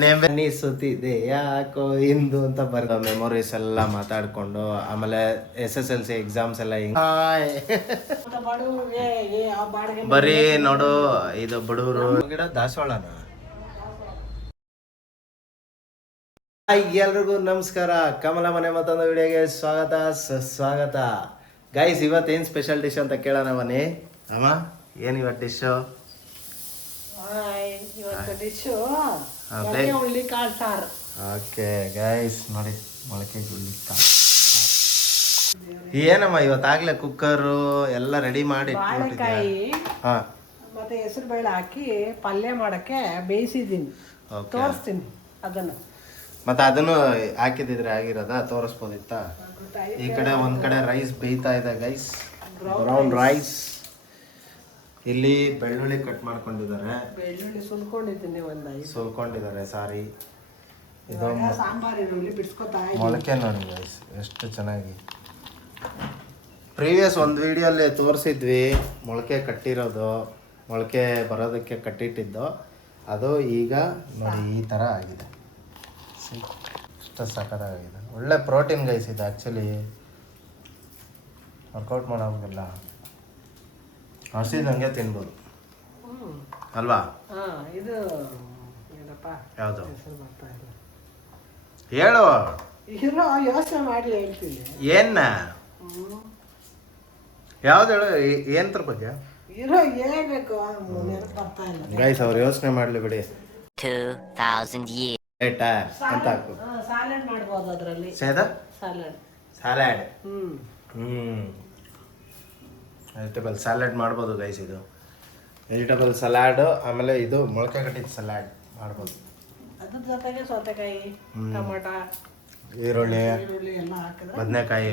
ನೆಮ್ಮದಿ ಸುತ್ತಿದೆ ಯಾಕೋ ಇಂದು ಅಂತ ಬರ ಮೆಮೊರೀಸ್ ಎಲ್ಲ ಮಾತಾಡ್ಕೊಂಡು ಆಮೇಲೆ SSLC ಎಕ್ಸಾಮ್ಸ್ ಎಲ್ಲ ಹಿಂಗ್ ಬರೀ ನೋಡು ಇದು ಬಡವರು ಗಿಡ ದಾಸವಾಳನ. ಎಲ್ರಿಗೂ ನಮಸ್ಕಾರ, ಕಮಲ ಮನೆ ಮತ್ತೊಂದು ವಿಡಿಯೋಗೆ ಸ್ವಾಗತ ಗೈಸ್. ಇವತ್ತೇನು ಸ್ಪೆಷಲ್ ಡಿಶ್ ಅಂತ ಕೇಳೋಣ ಬನ್ನಿ. ಅಮ್ಮ ಏನು ಇವತ್ತು ಡಿಶ್ಶು? ಓಕೆ ಗೈಸ್, ನೋಡಿ ಮೊಳಕೆ ಹುಳ್ಳಿ ಕಾಳು. ಏನಮ್ಮ ಇವತ್ತಾಗ್ಲೇ ಕುಕ್ಕರು ಎಲ್ಲ ರೆಡಿ ಮಾಡಿ ಮತ್ತೆ ಹೆಸರು ಬೇಳೆ ಹಾಕಿ ಪಲ್ಯ ಮಾಡಕ್ಕೆ ಬೇಯಿಸಿದ್ದೀನಿ, ತೋರಿಸ್ತೀನಿ ಅದನ್ನು. ಮತ್ತೆ ಅದನ್ನು ಹಾಕಿದಿದ್ರೆ ಆಗಿರೋದ ತೋರಿಸ್ಬೋದಿತ್ತ. ಈ ಕಡೆ ಒಂದ್ ಕಡೆ ರೈಸ್ ಬೇಯ್ತಾ ಇದೆ ಗೈಸ್, ಬ್ರೌನ್ ರೈಸ್. ಇಲ್ಲಿ ಬೆಳ್ಳುಳ್ಳಿ ಕಟ್ ಮಾಡ್ಕೊಂಡಿದ್ದಾರೆ, ಬೆಳ್ಳುಳ್ಳಿ ಸುಲ್ಕೊಂಡಿದ್ದೀನಿ, ಸುಲ್ಕೊಂಡಿದ್ದಾರೆ. ಸಾರಿ, ಇದು ಸಾಂಬಾರ್ ಈರುಳ್ಳಿ ಬಿಡಿಸ್ಕೊತಾ ಮೊಳಕೆ ನೋಡಿ ಗೈಸ್ ಎಷ್ಟು ಚೆನ್ನಾಗಿ. ಪ್ರೀವಿಯಸ್ ಒಂದು ವಿಡಿಯೋಲ್ಲಿ ತೋರಿಸಿದ್ವಿ ಮೊಳಕೆ ಕಟ್ಟಿರೋದು, ಮೊಳಕೆ ಬರೋದಕ್ಕೆ ಕಟ್ಟಿಟ್ಟಿದ್ದು. ಅದು ಈಗ ನೋಡಿ ಈ ಥರ ಆಗಿದೆ, ಇಷ್ಟು ಸಖತ್ತಾಗಿದೆ. ಒಳ್ಳೆ ಪ್ರೋಟೀನ್ ಗೈಸ್ ಇದು. ಆ್ಯಕ್ಚುಲಿ ವರ್ಕೌಟ್ ಮಾಡೋಂಗಿಲ್ಲ, ಹಸಿದಂಗೆ ತಿನ್ಬೋದು ಅಲ್ವಾ? ಇದು ಯಾವುದು ಹೇಳು, ಯೋಚನೆ ಮಾಡಿ ಹೇಳ್ತೀನಿ. ಏನ್ನ ಯಾವ್ದು ಹೇಳು, ಏನತ್ರ ಬಗ್ಗೆ ಹೇಳ್ಬೇಕು ಬರ್ತಾ ಇಲ್ಲ ಗೈಸ್. ಅವ್ರು ಯೋಚನೆ ಮಾಡ್ಲಿ ಬಿಡಿ. 2000 years ಅಂತ ಹಾಕು. ಸಾಲಡ್ ಮಾಡ್ಬೋದು ಅದರಲ್ಲಿ. ಸಾಲಾಡ್ ವೆಜಿಟೇಬಲ್ ಸಲಾಡ್ ಮಾಡ್ಬೋದು ಗೈಸ್. ಇದು ವೆಜಿಟೇಬಲ್ ಸಲಾಡ್, ಆಮೇಲೆ ಇದು ಮೊಳಕೆ ಕಟ್ಟಿದ ಸಲಾಡ್ ಮಾಡ್ಬೋದು. ಅದ್ರ ಜೊತೆಗೆ ಸೌತೆಕಾಯಿ, ಟೊಮೊಟ, ಈರುಳ್ಳಿ ಎಲ್ಲ ಹಾಕಿದ್ರೆ ಬದನೆಕಾಯಿ.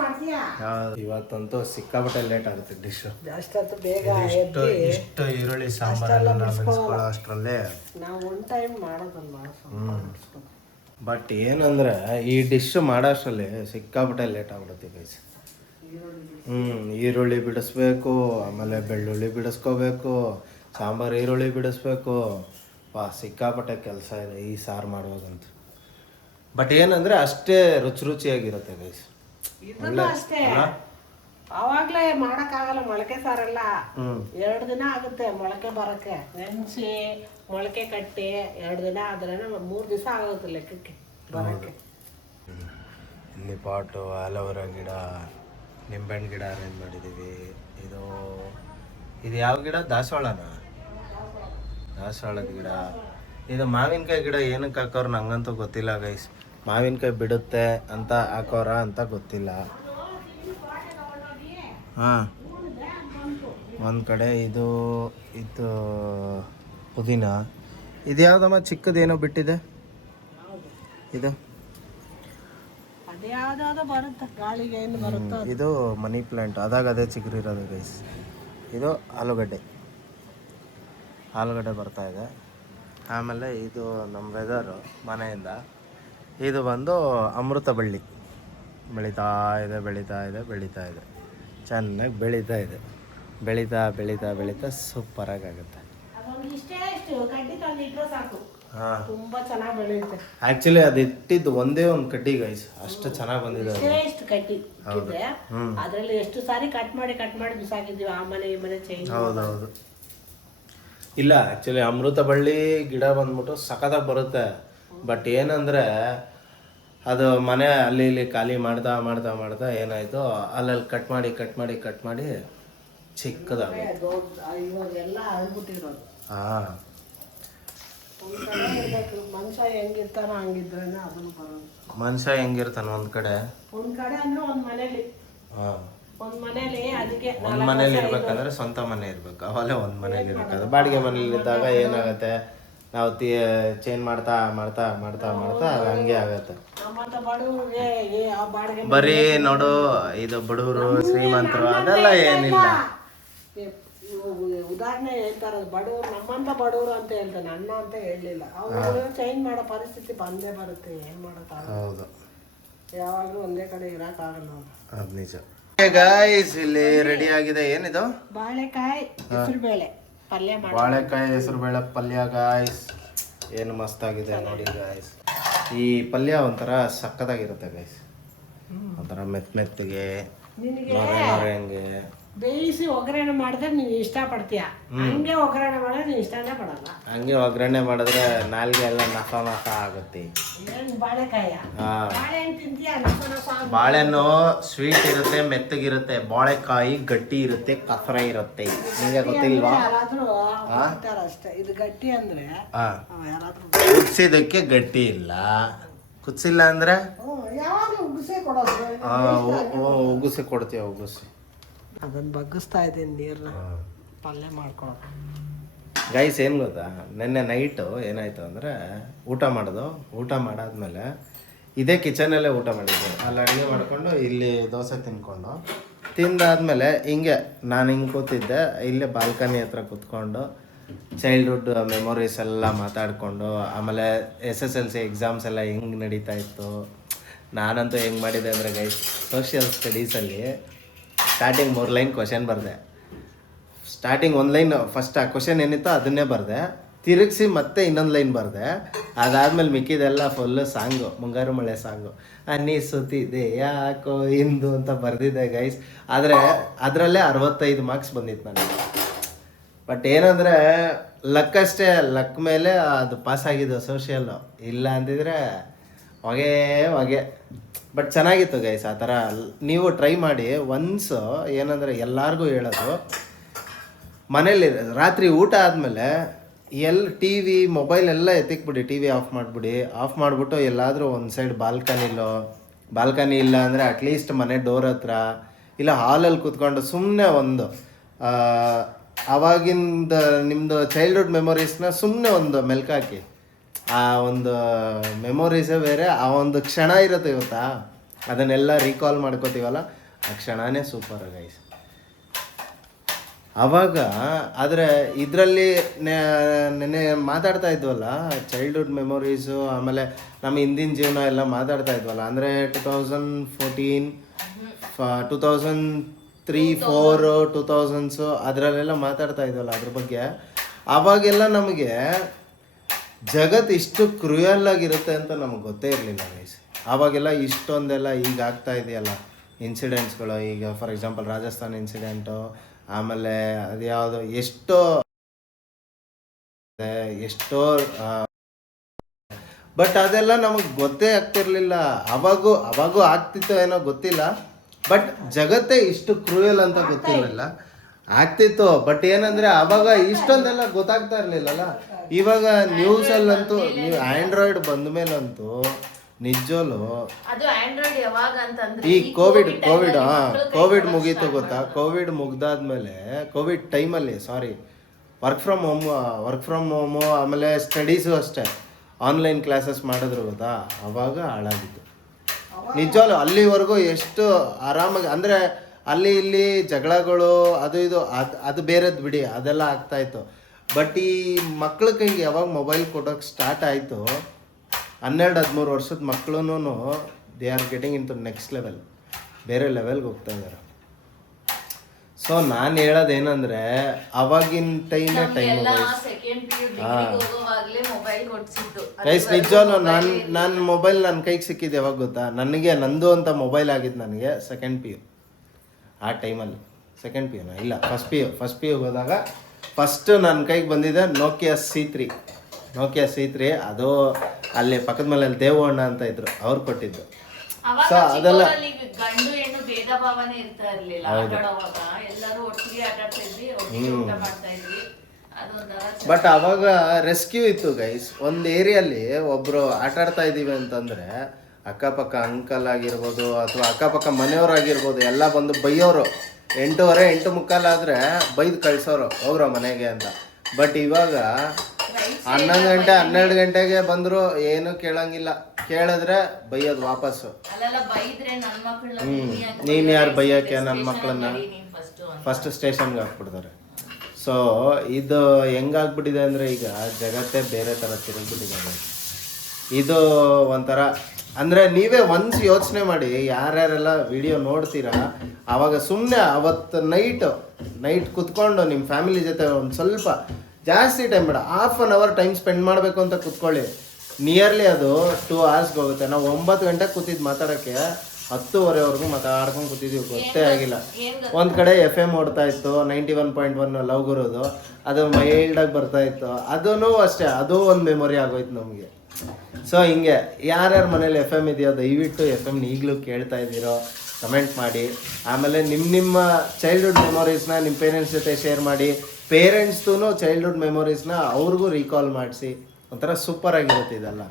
ಮಾಡ್ತೀಯಾ? ಇವತ್ತಂತೂ ಸಿಕ್ಕಾಪಟ್ಟೆ ಲೇಟ್ ಆಗುತ್ತೆ ಡಿಶ್. ಅಷ್ಟೊತ್ತು ಬೇಗ ಇಷ್ಟು ಈರುಳ್ಳಿ ಸಾಂಬಾರೆಲ್ಲ ಬೆಳೆಸ್ಕೊಳ್ಳೋ ಅಷ್ಟರಲ್ಲೇ ನಾವು ಒನ್ ಟೈಮ್ ಮಾಡೋದಲ್ವಾ. ಬಟ್ ಏನಂದ್ರೆ ಈ ಡಿಶ್ ಮಾಡೋಷ್ಟರಲ್ಲಿ ಸಿಕ್ಕಾಪಟ್ಟೆ ಲೇಟ್ ಆಗ್ಬಿಡುತ್ತೆ ಗೈಸ್. ಈರುಳ್ಳಿ ಬಿಡಿಸ್ಬೇಕು, ಆಮೇಲೆ ಬೆಳ್ಳುಳ್ಳಿ ಬಿಡಿಸ್ಕೋಬೇಕು, ಸಾಂಬಾರು ಈರುಳ್ಳಿ ಬಿಡಿಸ್ಬೇಕು. ಸಿಕ್ಕಾಪಟ್ಟೆ ಕೆಲಸ ಇದೆ ಈ ಸಾರು ಮಾಡುವಾಗಂತೂ. ಬಟ್ ಏನಂದ್ರೆ ಅಷ್ಟೇ ರುಚಿಯಾಗಿರುತ್ತೆ ಗೈಸ್. ಅಷ್ಟೇ, ಅವಾಗ್ಲೇ ಮಾಡಕ್ಕಾಗಲ್ಲ. ಮೊಳಕೆ ಸಾರೆಲ್ಲ 2 ದಿನ ಆಗುತ್ತೆ ಮೊಳಕೆ ಬರಕ್ಕೆ. ನೆನ್ಸಿ ಮೊಳಕೆ ಕಟ್ಟಿ 2 ದಿನ ಆದ್ರೆ 3 ದಿವಸ ಆಗುತ್ತೆ ಲೆಕ್ಕಕ್ಕೆ ಬರಕ್ಕೆ. ಇಲ್ಲಿ ಪಾಟು, ಆಲೋವೆರಾ ಗಿಡ, ನಿಂಬೆಹಣ್ಣು ಗಿಡ ಅರೇಂಜ್ ಮಾಡಿದ್ದೀವಿ. ಇದು ಯಾವ ಗಿಡ? ದಾಸವಾಳದ ಗಿಡ. ಇದು ಮಾವಿನಕಾಯಿ ಗಿಡ. ಏನಕ್ಕೆ ಹಾಕೋರು ನಂಗಂತೂ ಗೊತ್ತಿಲ್ಲ ಗೈಸ್. ಮಾವಿನಕಾಯಿ ಬಿಡುತ್ತೆ ಅಂತ ಹಾಕೋರ ಅಂತ ಗೊತ್ತಿಲ್ಲ. ಒಂದು ಕಡೆ ಇದು ಪುದೀನ. ಇದು ಯಾವುದಮ್ಮ ಚಿಕ್ಕದೇನೋ ಬಿಟ್ಟಿದೆ? ಇದು ಇದು ಮನಿ ಪ್ಲಾಂಟ್. ಅದೇ ಚಿಗುರಿರೋದು ಗೈಸ್. ಇದು ಆಲೂಗಡ್ಡೆ ಬರ್ತಾ ಇದೆ. ಆಮೇಲೆ ಇದು ನಮ್ಮ ವೆದರು ಮನೆಯಿಂದ. ಇದು ಬಂದು ಅಮೃತ ಬಳ್ಳಿ ಬೆಳೀತಾ ಇದೆ ಚೆನ್ನಾಗಿ ಬೆಳೀತಾ ಸೂಪರಾಗಿ ಆಗುತ್ತೆ. ತುಂಬಾ ಚೆನ್ನಾಗಿ ಬೆಳೆಯುತ್ತೆ. ಆಕ್ಚುಲಿ ಅದು ಇಟ್ಟಿದ್ದು ಒಂದೇ ಒಂದು ಕಡ್ಡಿ ಗೈಸ್, ಅಷ್ಟು ಚೆನ್ನಾಗಿ ಬಂದಿದೆ. ಅದ್ರಲ್ಲಿ ಎಷ್ಟು ಸಾರಿ ಕಟ್ ಮಾಡಿ ಬಿಸಾಕಿದ್ವಿ, ಆ ಮನೆ ಈ ಮನೆ ಚೇಂಜ್. ಹೌದೌದು. ಇಲ್ಲ ಆ್ಯಕ್ಚುಲಿ ಅಮೃತ ಬಳ್ಳಿ ಗಿಡ ಬಂದ್ಬಿಟ್ಟು ಸಖತ್ತಾಗಿ ಬರುತ್ತೆ. ಬಟ್ ಏನಂದರೆ ಅದು ಮನೆ ಅಲ್ಲಿ ಇಲ್ಲಿ ಖಾಲಿ ಮಾಡ್ತಾ ಏನಾಯಿತು, ಅಲ್ಲಲ್ಲಿ ಕಟ್ ಮಾಡಿ ಚಿಕ್ಕದಾಗಿ. ಹಾಂ, ಮನುಷ್ಯ ಹೆಂಗಿರ್ತಾನ ಒಂದ್ ಕಡೆ ಅಂದ್ರೆ ಒಂದ್ ಮನೇಲಿ ಇರ್ಬೇಕಂದ್ರೆ ಸ್ವಂತ ಮನೆ ಇರ್ಬೇಕು. ಅವಾಗಲೇ ಒಂದ್ ಮನೇಲಿ ಇರ್ಬೇಕಾದ್ರೆ. ಬಾಡಿಗೆ ಮನೇಲಿ ಇದ್ದಾಗ ಏನಾಗತ್ತೆ, ನಾವು ಚೇಂಜ್ ಮಾಡ್ತಾ ಹಂಗೆ ಆಗತ್ತೆ. ಬರೀ ನೋಡು ಇದು ಬಡವರು ಶ್ರೀಮಂತರು ಅದೆಲ್ಲ ಏನಿಲ್ಲ. ಉದಾಹರಣೆ ಹೇಳ್ತಾರ, ಬಡವರು ನಮ್ಮಂತ ಬಡವರು ಅಂತ ಹೇಳ್ತಾನೆ, ಅಣ್ಣ ಅಂತ ಹೇಳಲಿಲ್ಲ. ಅವ್ರು ಚೇಂಜ್ ಮಾಡೋ ಪರಿಸ್ಥಿತಿ ಬಂದೇ ಬರುತ್ತೆ, ಏನ್ ಮಾಡೋಕ್ಕಾಗಲ್ಲ. ಹೌದು, ಯಾವಾಗ್ಲೂ ಒಂದೇ ಕಡೆ ಇರಕ್ಕಾಗಲ್ಲ. ಅದು ನಿಜ. ಗೈಸ್ ಇಲ್ಲಿ ರೆಡಿ ಆಗಿದೆ. ಏನಿದು? ಬಾಳೆಕಾಯಿ, ಹೆಸರು ಬೇಳೆ ಪಲ್ಯ ಮಾಡಿ ಬಾಳೆಕಾಯಿ ಹೆಸರುಬೇಳೆ ಪಲ್ಯ ಗಾಯ್ಸ್, ಏನು ಮಸ್ತಾಗಿದೆ ನೋಡಿ ಗಾಯ್ಸ್. ಈ ಪಲ್ಯ ಒಂಥರ ಸಕ್ಕತ್ತಾಗಿರುತ್ತೆ ಗೈಸ್, ಒಂಥರ ಮೆತ್ತಗೆ ನಿನಗೆ ಹಂಗೆ ಬೇಯಿಸಿ ಒಗ್ಗರಣೆ ಮಾಡಿದ್ರೆ ನೀನು ಇಷ್ಟಪಡ್ತೀಯ, ಹಂಗೆ ಒಗ್ಗರಣೆ ಮಾಡಿದ್ರೆ ನೀನು ಇಷ್ಟನೇ ಪಡಲ್ಲ. ಹಂಗೆ ಒಗ್ಗರಣೆ ಮಾಡಿದ್ರೆ ನಾಲ್ಗೆ ಎಲ್ಲ ನಫ ಆಗುತ್ತೆ. ಏನು ಬಾಳೆಕಾಯ ಬಾಳೆಹಣ್ಣು ತಿಂತೀಯ? ಬಾಳೆಹಣ್ಣು ಸ್ವೀಟ್ ಇರುತ್ತೆ, ಮೆತ್ತಗಿರುತ್ತೆ. ಬಾಳೆಕಾಯಿ ಗಟ್ಟಿ ಇರುತ್ತೆ, ಕಫರ ಇರುತ್ತೆ. ನಿಮಗೆ ಗೊತ್ತಿಲ್ವಾ? ಯಾರಾದ್ರೂ ಅಷ್ಟೇ, ಇದು ಗಟ್ಟಿ ಅಂದ್ರೆ ಯಾರಾದ್ರೂ ಕುದಿಸಿದಕ್ಕೆ ಗಟ್ಟಿ ಇಲ್ಲ, ಕುದಿಸಿಲ್ಲ ಅಂದ್ರೆ ಯಾವಾಗಲೂ ಉಗಿಸೇ ಕೊಡೋದು. ಉಗುಸಿ ಕೊಡ್ತೀಯ, ಉಗುಸಿ. ಅದನ್ನ ಬಗ್ಗಿಸ್ತಾ ಇದ್ದೀನಿ ನೀರನ್ನ ಪಲ್ಯ ಮಾಡ್ಕೊಳೋದು. ಗೈಸ್ ಏನು ಗೊತ್ತಾ, ನಿನ್ನೆ ನೈಟು ಏನಾಯಿತು ಅಂದರೆ ಊಟ ಮಾಡಾದ್ಮೇಲೆ ಇದೇ ಕಿಚನಲ್ಲೇ ಊಟ ಮಾಡಿದ್ದೆ. ಅಲ್ಲಿ ಅಡುಗೆ ಮಾಡಿಕೊಂಡು ಇಲ್ಲಿ ದೋಸೆ ತಿಂದಾದ್ಮೇಲೆ ಹಿಂಗೆ ನಾನು ಹಿಂಗೆ ಕೂತಿದ್ದೆ, ಇಲ್ಲೇ ಬಾಲ್ಕನಿ ಹತ್ರ ಕೂತ್ಕೊಂಡು ಚೈಲ್ಡ್ಹುಡ್ ಮೆಮೊರೀಸ್ ಎಲ್ಲ ಮಾತಾಡಿಕೊಂಡು, ಆಮೇಲೆ SSLC ಎಕ್ಸಾಮ್ಸ್ ಎಲ್ಲ ಹೆಂಗೆ ನಡೀತಾ ಇತ್ತು. ನಾನಂತೂ ಹೆಂಗೆ ಮಾಡಿದೆ ಅಂದರೆ ಗೈಸ್, ಸೋಷಿಯಲ್ ಸ್ಟಡೀಸಲ್ಲಿ ಸ್ಟಾರ್ಟಿಂಗ್ 3 ಲೈನ್ ಕ್ವಶನ್ ಬರೆದೆ. ಸ್ಟಾರ್ಟಿಂಗ್ 1 ಲೈನ್ ಫಸ್ಟ್ ಆ ಕ್ವಶನ್ ಏನಿತ್ತೋ ಅದನ್ನೇ ಬರೆದೆ, ತಿರುಗಿಸಿ ಮತ್ತೆ ಇನ್ನೊಂದು ಲೈನ್ ಬರೆದೆ. ಅದಾದಮೇಲೆ ಮಿಕ್ಕಿದೆಲ್ಲ ಫುಲ್ಲು ಸಾಂಗು, ಮುಂಗಾರು ಮಳೆ ಸಾಂಗು, ಅನ್ನಿಸುತ್ತಿದೆ ಯಾಕೋ ಇಂದು ಅಂತ ಬರೆದಿದ್ದೆ ಗೈಸ್. ಆದರೆ ಅದರಲ್ಲೇ 65 ಮಾರ್ಕ್ಸ್ ಬಂದಿತ್ತು ನನಗೆ. ಬಟ್ ಏನಂದರೆ ಲಕ್ ಅಷ್ಟೇ, ಲಕ್ ಮೇಲೆ ಅದು ಪಾಸ್ ಆಗಿದ್ದು ಸೋಷಿಯಲ್ಲು. ಇಲ್ಲ ಅಂತಿದ್ರೆ ಹೊಗೆ. ಬಟ್ ಚೆನ್ನಾಗಿತ್ತು ಗೈಸ್. ಆ ಥರ ನೀವು ಟ್ರೈ ಮಾಡಿ ಒನ್ಸ್. ಏನಂದರೆ ಎಲ್ಲರಿಗೂ ಹೇಳೋದು, ಮನೇಲಿ ರಾತ್ರಿ ಊಟ ಆದಮೇಲೆ ಟಿ ವಿ ಮೊಬೈಲ್ ಎಲ್ಲ ಎತ್ತಿಕ್ಬಿಡಿ, ಟಿ ವಿ ಆಫ್ ಮಾಡಿಬಿಟ್ಟು ಎಲ್ಲಾದರೂ ಒಂದು ಸೈಡ್ ಬಾಲ್ಕನಿ ಇಲ್ಲ ಅಂದರೆ ಅಟ್ಲೀಸ್ಟ್ ಮನೆ ಡೋರ್ ಹತ್ರ ಇಲ್ಲ ಹಾಲಲ್ಲಿ ಕೂತ್ಕೊಂಡು ಸುಮ್ಮನೆ ಒಂದು ಆವಾಗಿಂದ ನಿಮ್ಮದು ಚೈಲ್ಡ್ಹುಡ್ ಮೆಮೊರೀಸ್ನ ಸುಮ್ಮನೆ ಒಂದು ಮೆಲ್ಕಾಕಿ. ಆ ಒಂದು ಮೆಮೊರೀಸೇ ಬೇರೆ, ಆ ಒಂದು ಕ್ಷಣ ಇರುತ್ತೆ ಇವತ್ತಾ, ಅದನ್ನೆಲ್ಲ ರೀಕಾಲ್ ಮಾಡ್ಕೋತೀವಲ್ಲ, ಆ ಕ್ಷಣನೇ ಸೂಪರ್ ಗೈಸ್. ಆವಾಗ ಆದರೆ ಇದರಲ್ಲಿ ನೆನ್ನೆ ಮಾತಾಡ್ತಾ ಇದ್ವಲ್ಲ ಚೈಲ್ಡ್ಹುಡ್ ಮೆಮೊರೀಸು, ಆಮೇಲೆ ನಮ್ಮ ಹಿಂದಿನ ಜೀವನ ಎಲ್ಲ ಮಾತಾಡ್ತಾ ಇದ್ವಲ್ಲ, ಅಂದರೆ 2014, 2003, 2004, 2000s ಅದರಲ್ಲೆಲ್ಲ ಮಾತಾಡ್ತಾ ಇದ್ವಲ್ಲ ಅದ್ರ ಬಗ್ಗೆ. ಆವಾಗೆಲ್ಲ ನಮಗೆ ಜಗತ್ತು ಇಷ್ಟು ಕ್ರೂಯಲ್ ಆಗಿರುತ್ತೆ ಅಂತ ನಮಗೆ ಗೊತ್ತೇ ಇರಲಿಲ್ಲ ಗೈಸ್. ಆವಾಗೆಲ್ಲ ಇಷ್ಟೊಂದೆಲ್ಲ ಈಗ ಆಗ್ತಾ ಇದೆಯಲ್ಲ ಇನ್ಸಿಡೆಂಟ್ಸ್ಗಳು. ಈಗ ಫಾರ್ ಎಕ್ಸಾಂಪಲ್ ರಾಜಸ್ಥಾನ್ ಇನ್ಸಿಡೆಂಟು, ಆಮೇಲೆ ಅದು ಯಾವುದೋ ಎಷ್ಟೋ ಬಟ್ ಅದೆಲ್ಲ ನಮಗೆ ಗೊತ್ತೇ ಆಗ್ತಿರ್ಲಿಲ್ಲ. ಅವಾಗೂ ಆಗ್ತಿತ್ತು ಏನೋ ಗೊತ್ತಿಲ್ಲ, ಬಟ್ ಜಗತ್ತೇ ಇಷ್ಟು ಕ್ರೂಯಲ್ ಅಂತ ಗೊತ್ತಿರಲಿಲ್ಲ. ಆಗ್ತಿತ್ತು, ಬಟ್ ಏನಂದರೆ ಅವಾಗ ಇಷ್ಟೊಂದೆಲ್ಲ ಗೊತ್ತಾಗ್ತಾ ಇರಲಿಲ್ಲಲ್ಲ. ಇವಾಗ ನ್ಯೂಸಲ್ಲಂತೂ ನೀವು ಆಂಡ್ರಾಯ್ಡ್ ಬಂದ ಮೇಲಂತೂ ನಿಜವಲ್ಲೂ ಈ ಕೋವಿಡ್ ಮುಗೀತು ಗೊತ್ತಾ. ಕೋವಿಡ್ ಮುಗ್ದಾದ್ಮೇಲೆ ಕೋವಿಡ್ ಟೈಮಲ್ಲಿ ವರ್ಕ್ ಫ್ರಮ್ ಹೋಮು ಆಮೇಲೆ ಸ್ಟಡೀಸು ಅಷ್ಟೇ ಆನ್ಲೈನ್ ಕ್ಲಾಸಸ್ ಮಾಡಿದ್ರು ಗೊತ್ತಾ. ಅವಾಗ ಹಾಳಾಗಿತ್ತು ನಿಜವಲ್ಲೂ. ಅಲ್ಲಿವರೆಗೂ ಎಷ್ಟು ಆರಾಮಾಗಿ, ಅಂದರೆ ಅಲ್ಲಿ ಇಲ್ಲಿ ಜಗಳಗಳು ಅದು ಇದು ಅದು ಬೇರೆದು ಬಿಡಿ, ಅದೆಲ್ಲ ಆಗ್ತಾಯಿತ್ತು. ಬಟ್ ಈ ಮಕ್ಳ ಕೈಗೆ ಯಾವಾಗ ಮೊಬೈಲ್ ಕೊಡೋಕೆ ಸ್ಟಾರ್ಟ್ ಆಯಿತು, 12-13 ವರ್ಷದ ಮಕ್ಕಳು they are getting into next level, ಬೇರೆ ಲೆವೆಲ್ಗೆ ಹೋಗ್ತಾ ಇದ್ದಾರೆ. ಸೊ ನಾನು ಹೇಳೋದೇನಂದರೆ ಅವಾಗಿನ ಟೈಮ್ ಗೈಸ್ ನಿಜವಲ್ಲೂ ನಾನು ಮೊಬೈಲ್ ನನ್ನ ಕೈಗೆ ಸಿಕ್ಕಿದ್ದು ಯಾವಾಗ ಗೊತ್ತಾ, ನಂದು ಅಂತ ಮೊಬೈಲ್ ಆಗಿದ್ದು ನನಗೆ ಸೆಕೆಂಡ್ PU. ಆ ಟೈಮಲ್ಲಿ ಸೆಕೆಂಡ್ PU ಇಲ್ಲ ಫಸ್ಟ್ PU ಹೋದಾಗ ಫಸ್ಟ್ ನನ್ನ ಕೈಗೆ ಬಂದಿದೆ ನೋಕಿಯಾ C3. ಅದು ಅಲ್ಲಿ ಪಕ್ಕದ ಮನೆ ದೇವಣ್ಣ ಅಂತ ಇದ್ರು, ಅವ್ರು ಕೊಟ್ಟಿದ್ದು. ಸೊ ಅದೆಲ್ಲ ಗಂಡು ಹೆಣ್ಣು ಭೇದ ಭಾವನೆ ಇರ್ತಾ ಇರ್ಲಿಲ್ಲ. ಎಲ್ಲರೂ ಒಟ್ಟಿಗೆ ಆಟ ಆಡ್ತಾ ಇದ್ವಿ, ಒಟ್ಟಿಗೆ ಊಟ ಮಾಡ್ತಾ ಇದ್ವಿ. ಬಟ್ ಅವಾಗ ರೆಸ್ಕ್ಯೂ ಇತ್ತು ಗೈಸ್. ಒಂದು ಏರಿಯಲ್ಲಿ ಒಬ್ರು ಆಟ ಆಡ್ತಾ ಇದೀವಿ ಅಂತಂದ್ರೆ ಅಕ್ಕಪಕ್ಕ ಅಂಕಲ್ ಆಗಿರ್ಬೋದು ಅಥವಾ ಅಕ್ಕಪಕ್ಕ ಮನೆಯವ್ರಾಗಿರ್ಬೋದು ಎಲ್ಲ ಬಂದು ಬೈಯೋರು. 8:15 8:45 ಆದರೆ ಬೈದು ಕಳ್ಸೋರು, ಹೋಗ್ರೋ ಮನೆಗೆ ಅಂತ. ಬಟ್ ಇವಾಗ 11 ಗಂಟೆ 12 ಗಂಟೆಗೆ ಬಂದ್ರು ಏನು ಕೇಳಂಗಿಲ್ಲ, ಕೇಳಿದ್ರೆ ಬೈಯೋದು ವಾಪಸ್ಸು. ನೀನು ಯಾರು ಬೈಯೋಕ್ಕೆ ನನ್ನ ಮಕ್ಕಳನ್ನ ಫಸ್ಟ್ ಸ್ಟೇಷನ್ಗೆ ಹಾಕ್ಬಿಡ್ತಾರೆ. ಸೊ ಇದು ಹೆಂಗಾಗ್ಬಿಟ್ಟಿದೆ ಅಂದರೆ ಈಗ ಜಗತ್ತೇ ಬೇರೆ ಥರ ತಿರುಗಿಬಿಟ್ಟಿದೆ. ಇದು ಒಂಥರ ಅಂದರೆ ನೀವೇ ಒನ್ಸ್ ಯೋಚನೆ ಮಾಡಿ ಯಾರ್ಯಾರೆಲ್ಲ ವಿಡಿಯೋ ನೋಡ್ತೀರಾ ಆವಾಗ ಸುಮ್ಮನೆ ಅವತ್ತು ನೈಟ್ ಕುತ್ಕೊಂಡು ನಿಮ್ಮ ಫ್ಯಾಮಿಲಿ ಜೊತೆ ಒಂದು ಸ್ವಲ್ಪ ಜಾಸ್ತಿ ಟೈಮ್ ಬೇಡ 1/2 ಅವರ್ ಟೈಮ್ ಸ್ಪೆಂಡ್ ಮಾಡಬೇಕು ಅಂತ ಕುತ್ಕೊಳ್ಳಿ. ನಿಯರ್ಲಿ ಅದು 2 hours ಹೋಗುತ್ತೆ. ನಾವು 9 ಗಂಟೆಗೆ ಕೂತಿದ್ದು ಮಾತಾಡೋಕ್ಕೆ 10:30ವರೆಗೂ ಮಾತಾಡ್ಕೊಂಡು ಕೂತಿದ್ದೀವಿ, ಗೊತ್ತೇ ಆಗಿಲ್ಲ. ಒಂದು ಕಡೆ FM ಓಡ್ತಾ ಇತ್ತು 91.1 ಲವ್ ಗುರುದು, ಅದು ಮೈಲ್ಡಾಗಿ ಬರ್ತಾ ಇತ್ತು. ಅದೂ ಅಷ್ಟೇ, ಅದು ಒಂದು ಮೆಮೊರಿ ಆಗೋಯ್ತು ನಮಗೆ. ಸೊ ಹಿಂಗೆ ಯಾರ್ಯಾರ ಮನೇಲಿ FM ಇದೆಯೋ ದಯವಿಟ್ಟು FM ಈಗಲೂ ಕೇಳ್ತಾ ಇದ್ದೀರೋ ಕಮೆಂಟ್ ಮಾಡಿ. ಆಮೇಲೆ ನಿಮ್ಮ ಚೈಲ್ಡ್ಹುಡ್ ಮೆಮೊರೀಸ್ನ ನಿಮ್ಮ ಪೇರೆಂಟ್ಸ್ ಜೊತೆ ಶೇರ್ ಮಾಡಿ. ಪೇರೆಂಟ್ಸ್ದು ಚೈಲ್ಡ್ಹುಡ್ ಮೆಮೊರೀಸ್ನ ಅವ್ರಿಗೂ ರೀಕಾಲ್ ಮಾಡಿಸಿ. ಒಂಥರ ಸೂಪರ್ ಆಗಿರುತ್ತೆ ಇದೆಲ್ಲ.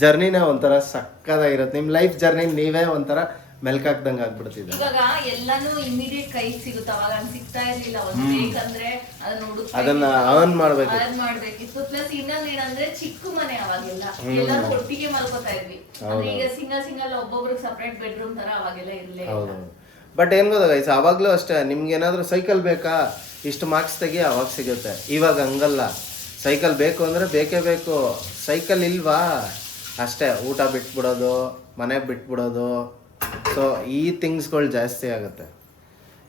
ಜರ್ನಿನೇ ಒಂಥರ ಸಕ್ಕದಾಗಿರುತ್ತೆ. ನಿಮ್ಮ ಲೈಫ್ ಜರ್ನಿ ನೀವೇ ಒಂಥರ ಮೆಲ್ಕಾಕ್ದಂಗೆ ಆಗ್ಬಿಡ್ತಿದೆ. ಇವಾಗ ಎಲ್ಲಾನು ಇಮಿಡಿಯೇಟ್ ಕೈ ಸಿಗುತ್ತೆ, ಅವಾಗ ಹಂಗ್ ಸಿಗ್ತಾ ಇರ್ಲಿಲ್ಲ. ಒಂದು ಬೇಕಂದ್ರೆ ಅದನ್ನ ಅರ್ನ್ ಮಾಡ್ಬೇಕಿತ್ತು. ಪ್ಲಸ್ ಇನ್ನೊಂದ್ ಏನಂದ್ರೆ ಚಿಕ್ಕ ಮನೆ ಅವಾಗೆಲ್ಲ ಎಲ್ಲಾನು ಒಟ್ಟಿಗೆ ಮಲ್ಕೋತಾ ಇದ್ವಿ. ಅಂದ್ರೆ ಈಗ ಸಿಂಗಲ್ ಒಬ್ಬೊಬ್ರಿಗೆ ಸಪರೇಟ್ ಬೆಡ್ರೂಮ್ ತರ ಅವಾಗೆಲ್ಲ ಇರ್ಲೇ ಇಲ್ಲ. ಬಟ್ ಏನ್ ಗೊತ್ತಾ ಗೈಸ್, ಅವಾಗ್ಲೂ ಅಷ್ಟೇ, ನಿಮ್ಗೆ ಏನಾದ್ರು ಸೈಕಲ್ ಬೇಕಾ, ಇಷ್ಟು ಮಾರ್ಕ್ಸ್ ತೆಗಿ ಅವಾಗ ಸಿಗುತ್ತೆ. ಇವಾಗ ಹಂಗಲ್ಲ, ಸೈಕಲ್ ಬೇಕು ಅಂದರೆ ಬೇಕೇ ಬೇಕು. ಸೈಕಲ್ ಇಲ್ವಾ ಅಷ್ಟೇ, ಊಟ ಬಿಟ್ಬಿಡೋದು, ಮನೆ ಬಿಟ್ಬಿಡೋದು. ಸೊ ಈ ಥಿಂಗ್ಸ್ಗಳು ಜಾಸ್ತಿ ಆಗುತ್ತೆ.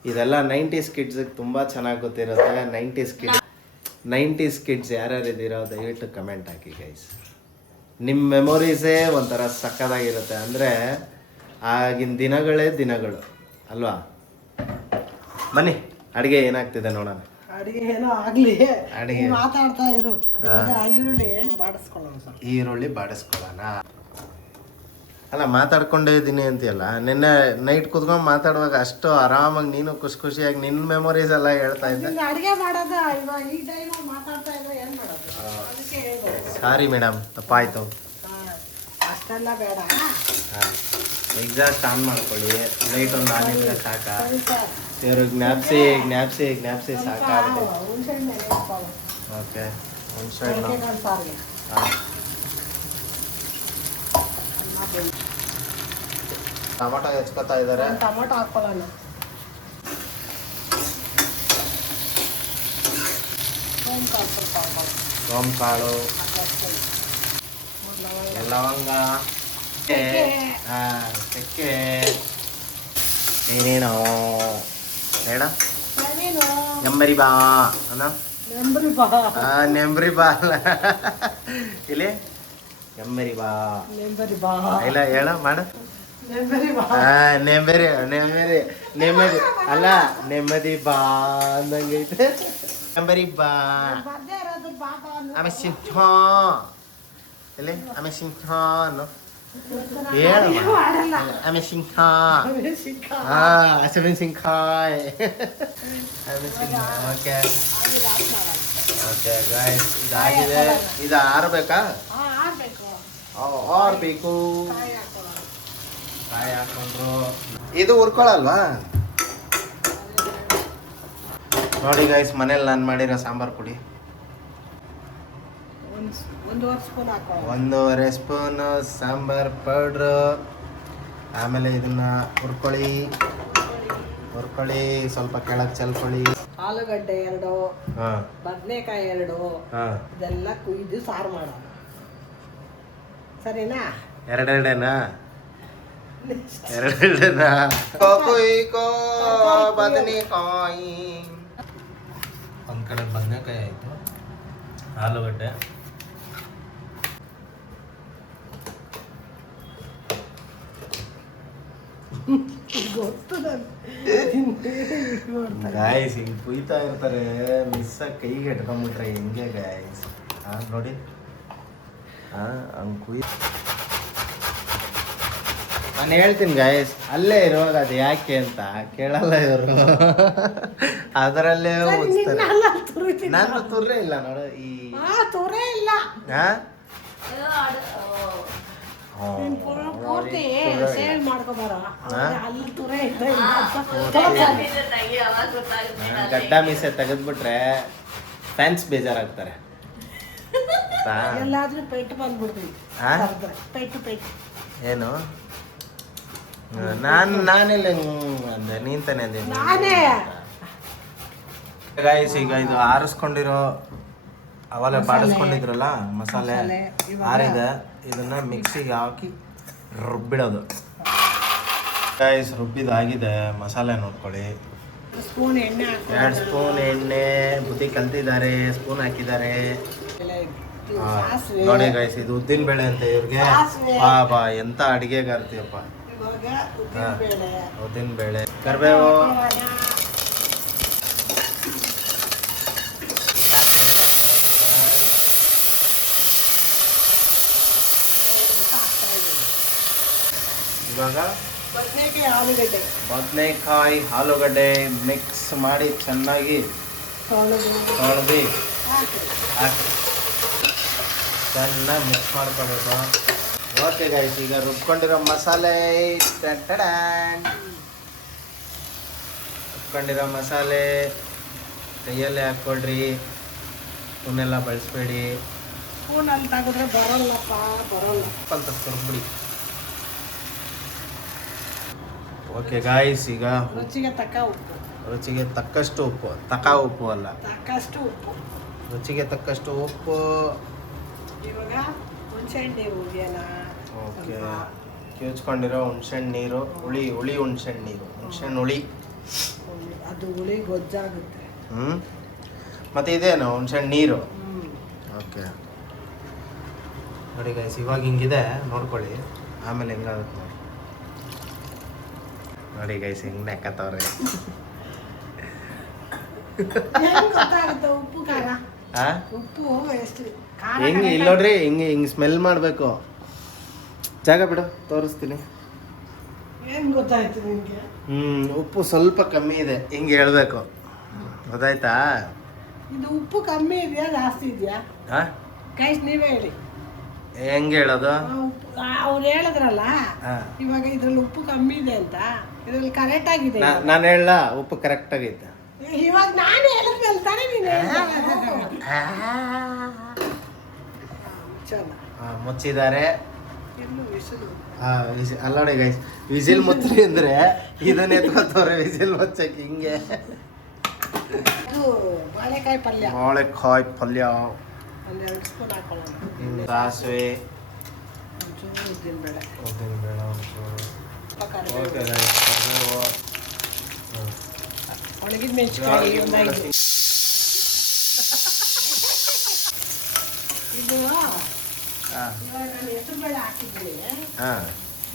ಇದೆಲ್ಲ 90s ಕಿಡ್ಸಿಗೆ ತುಂಬ ಚೆನ್ನಾಗಿ ಗೊತ್ತಿರುತ್ತೆ. 90s ಕಿಡ್ಸ್ ಯಾರ್ಯಾರು ಇದ್ದೀರೋ ದಯವಿಟ್ಟು ಕಮೆಂಟ್ ಹಾಕಿ ಗೈಸ್. ನಿಮ್ಮ ಮೆಮೊರೀಸೇ ಒಂಥರ ಸಕ್ಕದಾಗಿರುತ್ತೆ. ಅಂದರೆ ಆಗಿನ ದಿನಗಳು ಅಲ್ವಾ? ಬನ್ನಿ ಅಡುಗೆ ಏನಾಗ್ತಿದೆ ನೋಡೋಣ. ಅಡಿಗೆ ಏನೋ ಆಗ್ಲಿ, ಅಡಿಗೆ ಮಾತಾಡ್ತಾ ಇರು. ಈರುಳ್ಳಿ ಬಾಡಿಸ್ಕೊಳ್ಳೋಣ. ಅಲ್ಲ, ಮಾತಾಡ್ಕೊಂಡೇ ಇದ್ದೀನಿ ಅಂತೀಯಲ್ಲ. ನಿನ್ನೆ ನೈಟ್ ಕುತ್ಕೊಂಡು ಮಾತಾಡುವಾಗ ಅಷ್ಟು ಆರಾಮಾಗಿ ನೀನು ಖುಷಿಯಾಗಿ ನಿನ್ನ ಮೆಮೊರೀಸ್ ಎಲ್ಲ ಹೇಳ್ತಾ ಇದ್ದೆ. ಅಡಿಗೆ ಮಾಡೋದು ಇವಾಗ ಈ ಟೈಮ್ ಮಾತಾಡ್ತಾ ಇದ್ರೆ ಏನ್ ಮಾಡೋದು? ಅದಕ್ಕೆ ಸಾರಿ ಮೇಡಮ್, ತಪ್ಪಾಯ್ತು. ಅಷ್ಟೆಲ್ಲ ಬೇಡ. ಎಕ್ಸಾಸ್ಟ್ ಆನ್ ಮಾಡ್ಕೊಳ್ಳಿ. ಲೈಟ್ ಒಂದು ಆನ್ ಇದ್ರೆ ಸಾಕಾ? ಇವರು ಜ್ಞಾಪಿಸಿ ಸಾಕಾಗುತ್ತೆ. ಓಕೆ, ಟೊಮೊಟೊ ಹೆಚ್ಕೊತಾ ಇದ್ದಾರೆ. ಟೊಮೊಟೊ ಹಾಕೊಳ್ಳೋಣ. ಸೋಂಕಾಳು, ಲವಂಗ, ಚಕ್ಕೆ, ಏನೇನೋ ಬೇಡ. ನೆಂಬರಿ ಬಾ ಅಣ್ಣ, ನೆಂಬರಿ ಬಾ ಅಲ್ಲ ಇಲ್ಲಿ, ನೆಂಬರಿ ಬಾ ಇಲ್ಲ ಹೇಳ ಮಾಡ. ನೆಮ್ಮದಿ ಅಲ್ಲ, ನೆಮ್ಮದಿ ಬಾ ಅಂದಂಗೈತೆ. ನೆಂಬರಿ ಬಾ ಆಮೇಲೆ ಸಿಂಹ ಇಲ್ಲಿ, ಆಮೇಲೆ ಸಿಂಹ ಅನ್ನೋ ಹೇಳ. ಆಮೇಲೆ ಸಿಂಹ, ಹಸಿವಿನ ಸಿಂಹ. ಓಕೆ ಓಕೆ ಗಾಯ್ಸ್, ಇದಾಗಿದೆ. ಇದು ಆರ್ಬೇಕಾ? ಆರ್ಬೇಕು. ಕಾಯಿ ಹಾಕೊಂಡ್ರು. ಇದು ಹುರ್ಕೊಳಲ್ವಾ? ನೋಡಿ ಗೈಸ್, ಮನೇಲಿ ನಾನು ಮಾಡಿರೋ ಸಾಂಬಾರು ಪುಡಿ 1.5 ಸ್ಪೂನು ಸಾಂಬಾರ್ ಪೌಡ್ರು. ಆಮೇಲೆ ಇದನ್ನ ಹುರ್ಕೊಳ್ಳಿ, ಸ್ವಲ್ಪ ಕೆಳಗೆ ಚೆಲ್ಕೊಳ್ಳಿ. ಆಲೂಗಡ್ಡೆ 2, ಬದನೆಕಾಯಿ 2, ಇದೆಲ್ಲ ಕುಯ್ದು ಸಾರು ಮಾಡೋಣ. ಸರಿನಾ? ಎರಡೆರಡೇನಾ? ಬದನೆಕಾಯಿ ಒಂದು ಕಡೆ ಬದನೆಕಾಯಿ ಆಯಿತು, ಆಲೂಗಡ್ಡೆ, ಗಾಯ್ಸ್ ಹಿಂಗೆ ಕುಯ್ತಾ ಇರ್ತಾರೆ, ಮಿಸ್ಸಾಗಿ ಕೈಗೆ ಇಟ್ಕೊಂಡ್ಬಿಟ್ರೆ ಹೆಂಗೆ ಗಾಯ್ಸ್? ನೋಡಿ ಹಂಗೆ ಕುಯ್. ನಾನು ಹೇಳ್ತೀನಿ ಗಾಯ್ಸ್, ಅಲ್ಲೇ ಇರುವಾಗ ಅದು ಯಾಕೆ ಅಂತ ಕೇಳಲ್ಲ ಇವರು. ಅದರಲ್ಲೇ ಓದಿಸ್ತಾರೆ. ನಾನು ತುರ್ರೆ ಇಲ್ಲ ನೋಡು, ಈ ತುರೆ ಇಲ್ಲ. ಪೂರ್ತಿ ಸೇಲ್ ಮಾಡ್ಕೊಬಾರ, ಅಲ್ಲಿ ತುರೆ ಗಡ್ಡ ಮೀಸೆ ತೆಗೆದ್ಬಿಟ್ರೆ ಫ್ಯಾನ್ಸ್ ಬೇಜಾರಾಗ್ತಾರೆ. ಎಲ್ಲಾದ್ರೂ ಪೆಟ್ಟು ಬಂದ್ಬಿಡ್ತೀವಿ. ಪೆಟ್ಟು ಏನು ನಾನೆಲ್ಲ ಅಂದೆ, ನೀನ್ ತಾನೇ ಅಂದೆ. ಗಾಯ್ಸ್, ಈಗ ಇದು ಆರಿಸ್ಕೊಂಡಿರೋ ಅವೆಲ್ಲ ಬಾಡಿಸ್ಕೊಂಡಿದ್ರಲ್ಲ ಮಸಾಲೆ ಆರಿದೆ, ಇದನ್ನ ಮಿಕ್ಸಿಗೆ ಹಾಕಿ ರುಬ್ಬಿಡೋದು. ಗೈಸ್ ರುಬ್ಬಿದಾಗಿದೆ, ಮಸಾಲೆ ನೋಡ್ಕೊಳ್ಳಿ. ಸ್ಪೂನ್ ಎಣ್ಣೆ ಹಾಕಿ 2 ಸ್ಪೂನ್ ಎಣ್ಣೆ, ಬುದ್ಧಿ ಕಲ್ತಿದ್ದಾರೆ, ಸ್ಪೂನ್ ಹಾಕಿದ್ದಾರೆ. ಸಾಸಿವೆ ನೋಡಿ ಗೈಸ್, ಇದು ಉದ್ದಿನ ಬೇಳೆ ಅಂತ ಇವ್ರಿಗೆ. ಸಾಸಿವೆ. ಬಾ ಎಂತ ಅಡಿಗೆಗಾರ್ತಿಯಪ್ಪ. ಇವಾಗ ಉದ್ದಿನಬೇಳೆ ಉದ್ದಿನ ಬೇಳೆ, ಕರಿಬೇವು, ಇವಾಗ ಬದನೆಕಾಯಿ ಆಲೂಗಡ್ಡೆ ಮಿಕ್ಸ್ ಮಾಡಿ ಚೆನ್ನಾಗಿ ತೊಳೆದು ಹಾಕಿ ಚೆನ್ನಾಗಿ ಮಿಕ್ಸ್ ಮಾಡ್ಕೋಬೇಕು. ಓಕೆ ಗೈಸ್, ಈಗ ರುಬ್ಕೊಂಡಿರೋ ಮಸಾಲೆ, ರುಬ್ಕೊಂಡಿರೋ ಮಸಾಲೆ ಕೈಯಲ್ಲೇ ಹಾಕ್ಕೊಳ್ರಿ, ಸ್ಪೂನೆಲ್ಲ ಬಳಸಬೇಡಿ. ಸ್ಪೂನಲ್ಲಿ ತೆಗೆದ್ರೆ ಬರೋಲ್ಲಪ್ಪ, ಬರೋಲ್ಲ ಅಂತ ತುರ್ಬಿಡಿ. ಓಕೆ ಗಾಯ್ಸ್, ಈಗ ರುಚಿಗೆ ತಕ್ಕ ಉಪ್ಪು, ರುಚಿಗೆ ತಕ್ಕಷ್ಟು ಉಪ್ಪು, ಉಪ್ಪು ಅಲ್ಲ, ತಕ್ಕಷ್ಟು ಉಪ್ಪು, ರುಚಿಗೆ ತಕ್ಕಷ್ಟು ಉಪ್ಪು. ಇವಾಗ ಹುಣಸೆಹಣ್ಣು ನೀರು ಹುರಿಯೋಣ. ಓಕೆ, ಕಿವುಚ್ಕೊಂಡಿರೋ ಹುಣಸೆಹಣ್ಣು ನೀರು, ಹುಳಿ ಹುಣಸೆಹಣ್ಣು ನೀರು, ಹುಣಸೆಹಣ್ಣು ಹುಳಿ. ಅದು ಹುಳಿ ಗೊಜ್ಜಾಗುತ್ತೆ. ಮತ್ತು ಇದೇನು ಹುಣಸೆಹಣ್ಣು ನೀರು. ಓಕೆ ನೋಡಿ ಗೈಸ್, ಇವಾಗ ಹಿಂಗಿದೆ ನೋಡ್ಕೊಳ್ಳಿ, ಆಮೇಲೆ ಹೆಂಗಾಗುತ್ತೆ ನೋಡಿ. ನೋಡಿ ಗೈಸ್, ಹೆಂಗೆ ನೆಕ್ಕತ್ತವ್ರೆ. ಹೆಂಗ್ ಗೊತ್ತಾಗುತ್ತೆ ಉಪ್ಪು ಖಾರ? ಉಪ್ಪು ಎಷ್ಟು ಖಾರ ಹೆಂಗೆ ಇಲ್ಲಿ ನೋಡ್ರಿ, ಹಿಂಗೆ ಸ್ಮೆಲ್ ಮಾಡಬೇಕು. ಜಾಗ ಬಿಡು, ತೋರಿಸ್ತೀನಿ. ಏನ್ ಗೊತ್ತಾಯ್ತು ನಿಮ್ಗೆ? ಉಪ್ಪು ಸ್ವಲ್ಪ ಕಮ್ಮಿ ಇದೆ, ಹಿಂಗೆ ಹೇಳ್ಬೇಕು, ಗೊತ್ತಾಯ್ತಾ? ಇದು ಉಪ್ಪು ಕಮ್ಮಿ ಇದೆಯಾ ಜಾಸ್ತಿ ಇದೆಯಾ ಗೈಸ್, ನೀವೇ ಹೇಳಿ. ಹೆಂಗೆ ಹೇಳೋದು? ಅವ್ರು ಹೇಳಿದ್ರಲ್ಲ ಇವಾಗ ಇದ್ರಲ್ಲಿ ಉಪ್ಪು ಕಮ್ಮಿ ಇದೆ ಅಂತ, ಇದ್ರಲ್ಲಿ ಕರೆಕ್ಟ್ ಆಗಿದೆ. ನಾನು ಹೇಳ ಉಪ್ಪು ಕರೆಕ್ಟ್ ಆಗೈತೆ. ಇವಾಗ ನಾನು ಹೇಳಿದ್ಮೇಲೆ ತಾನೇ ನೀನು ಮುಚ್ಚಿದ್ದಾರೆ. ಇನ್ನು ವಿಸಿಲು ಅಲ್ಲ ನೋಡಿ ಗೈಸ್, ವಿಸಿಲ್ ಮುಚ್ಚ್ರಿ ಅಂದ್ರೆ ಇದನ್ನ ಎತ್ಕೊತವ್ರೆ ವಿಸಿಲ್ ಮುಚ್ಚಕ್ಕೆ. ಹಿಂಗೆ ಅದು ಬಾಳೆಕಾಯಿ ಪಲ್ಯ, ಬಾಳೆಕಾಯಿ ಪಲ್ಯ. ಒಂದು 2 ಸ್ಪೂನ್ ಹಾಕೊಳ್ಳೋಣ. ಸಾಸಿವೆ, ಒಂಚೂರು ಉದ್ದಿನಬೇಳೆ, ಉದ್ದಿನಬೇಳೆ ಒಂಚೂರು. ಓಕೆ ಗೈಸ್, ಕರಿಬೇವು, ಒಣಗಿದ ಮೆಣಸಿನಕಾಯಿ ಒಂದು 5. ಇದು ಇವಾಗ ನಾನು ಹೆಸರು ಬೇಳೆ ಹಾಕಿದ್ದೀನಿ.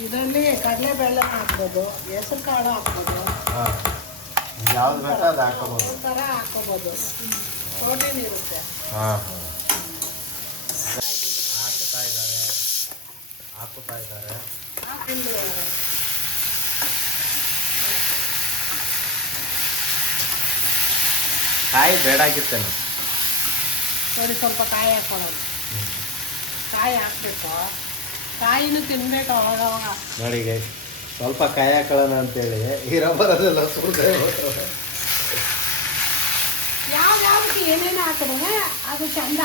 ಇದರಲ್ಲಿ ಕಡಲೆಬೇಳೆ ಹಾಕ್ಬೋದು, ಹೆಸರು ಕಾಳು ಹಾಕ್ಬೋದು, ಯಾವ್ದು ಬೇಕೋ ಅದು ಹಾಕೋಬೋದು. ಈ ಥರ ಹಾಕೋಬೋದು, ಪ್ರೋಟೀನ್ ಇರುತ್ತೆ. ಹಾಕುತ್ತಾ ಇದ್ದಾರೆ. ಕಾಯಿ ಬೇಡಾಗಿತ್ತೇನೆ. ನೋಡಿ ಸ್ವಲ್ಪ ಕಾಯಿ ಹಾಕೊಳ್ಳೋದು, ಕಾಯಿ ಹಾಕ್ಬೇಕು, ಕಾಯಿನೂ ತಿನ್ಬೇಕು ಅವಾಗ. ನೋಡಿ ಗೈಸ್, ಸ್ವಲ್ಪ ಕಾಯಿ ಹಾಕೊಳ್ಳೋಣ ಅಂತೇಳಿ ಇರೋ ಬರೋದೆಲ್ಲ ಸುಳ್ಳು. ಯಾವ್ಯಾವ್ದಕ್ಕೆ ಏನೇನು ಹಾಕಿದ್ರೆ ಅದು ಚಂದ.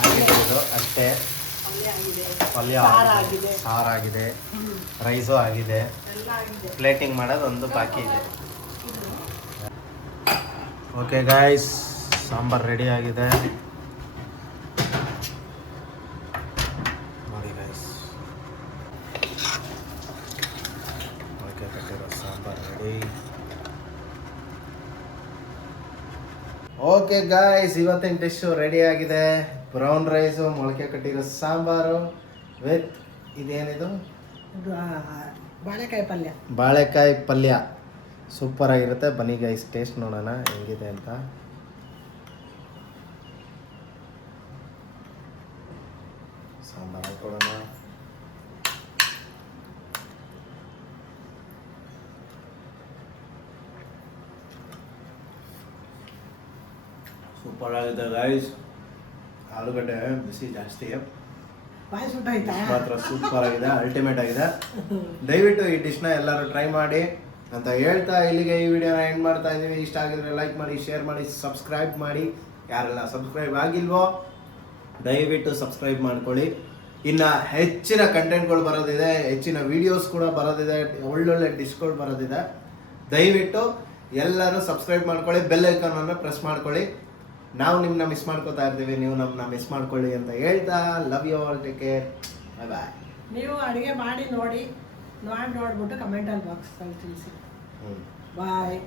ಆಗಿದ್ದು ಅಷ್ಟೇ. ಪಲ್ಯ ಆಗಿದೆ, ಸಾರಾಗಿದೆ, ರೈಸು ಆಗಿದೆ, ಎಲ್ಲ ಆಗಿದೆ. ಪ್ಲೇಟಿಂಗ್ ಮಾಡೋದು ಒಂದು ಬಾಕಿ ಇದೆ. ಓಕೆ ಗಾಯ್ಸ್, ಸಾಂಬಾರು ರೆಡಿ ಆಗಿದೆ ನೋಡಿ ಗಾಯ್ಸ್. ಮೊಳಕೆ ಕಟ್ಟಿರೋ ಸಾಂಬಾರು ರೆಡಿ. ಓಕೆ ಗಾಯ್ಸ್, ಇವತ್ತಿನ ಡಿಶ್ಶು ರೆಡಿ ಆಗಿದೆ. ಬ್ರೌನ್ ರೈಸು, ಮೊಳಕೆ ಕಟ್ಟಿರೋ ಸಾಂಬಾರು ವಿತ್ ಇದೇನಿದು ಇದು ಬಾಳೆಕಾಯಿ ಪಲ್ಯ. ಬಾಳೆಕಾಯಿ ಪಲ್ಯ ಸೂಪರ್ ಆಗಿರುತ್ತೆ. ಬನ್ನಿ ಗೈಸ್, ಟೇಸ್ಟ್ ನೋಡೋಣ ಹೆಂಗಿದೆ ಅಂತ. ಸಾಂಬಾರು ಹಾಕೊಳ್ಳೋಣ. ಸೂಪರ್ ಆಗಿದೆ ಗೈಸ್. ಆಲೂಗಡ್ಡೆ ಬಿಸಿ ಜಾಸ್ತಿ, ಬಾಯಿ ಸುಟ್ಟಾಯ್ತಾ? ಮಾತ್ರ ಸೂಪರ್ ಆಗಿದೆ, ಅಲ್ಟಿಮೇಟ್ ಆಗಿದೆ. ದಯವಿಟ್ಟು ಈ ಡಿಶ್ನ ಎಲ್ಲರೂ ಟ್ರೈ ಮಾಡಿ ಅಂತ ಹೇಳ್ತಾ ಇಲ್ಲಿಗೆ ಈ ವಿಡಿಯೋನ ಎಂಡ್ ಮಾಡ್ತಾ ಇದ್ದೀವಿ. ಇಷ್ಟ ಆಗಿದ್ರೆ ಲೈಕ್ ಮಾಡಿ, ಶೇರ್ ಮಾಡಿ, ಸಬ್ಸ್ಕ್ರೈಬ್ ಮಾಡಿ. ಯಾರೆಲ್ಲ ಸಬ್ಸ್ಕ್ರೈಬ್ ಆಗಿಲ್ವೋ ದಯವಿಟ್ಟು ಸಬ್ಸ್ಕ್ರೈಬ್ ಮಾಡ್ಕೊಳ್ಳಿ. ಇನ್ನು ಹೆಚ್ಚಿನ ಕಂಟೆಂಟ್ಗಳು ಬರೋದಿದೆ, ಹೆಚ್ಚಿನ ವೀಡಿಯೋಸ್ ಕೂಡ ಬರೋದಿದೆ, ಒಳ್ಳೊಳ್ಳೆ ಡಿಶ್ಗಳು ಬರೋದಿದೆ. ದಯವಿಟ್ಟು ಎಲ್ಲರೂ ಸಬ್ಸ್ಕ್ರೈಬ್ ಮಾಡ್ಕೊಳ್ಳಿ, ಬೆಲ್ ಐಕಾನನ್ನು ಪ್ರೆಸ್ ಮಾಡ್ಕೊಳ್ಳಿ. ನಾವು ನಿಮ್ಮನ್ನ ಮಿಸ್ ಮಾಡ್ಕೋತಾ ಇರ್ತೀವಿ, ನೀವು ನಮ್ಮನ್ನ ಮಿಸ್ ಮಾಡ್ಕೊಳ್ಳಿ ಅಂತ ಹೇಳ್ತಾ love you all, take care, bye bye. ನೀವು ಅಡುಗೆ ಮಾಡಿ ನೋಡ್ಬಿಟ್ಟು ಕಮೆಂಟಲ್ಲಿ ಬಾಕ್ಸಲ್ಲಿ ತಿಳಿಸಿ. ಬಾಯ್.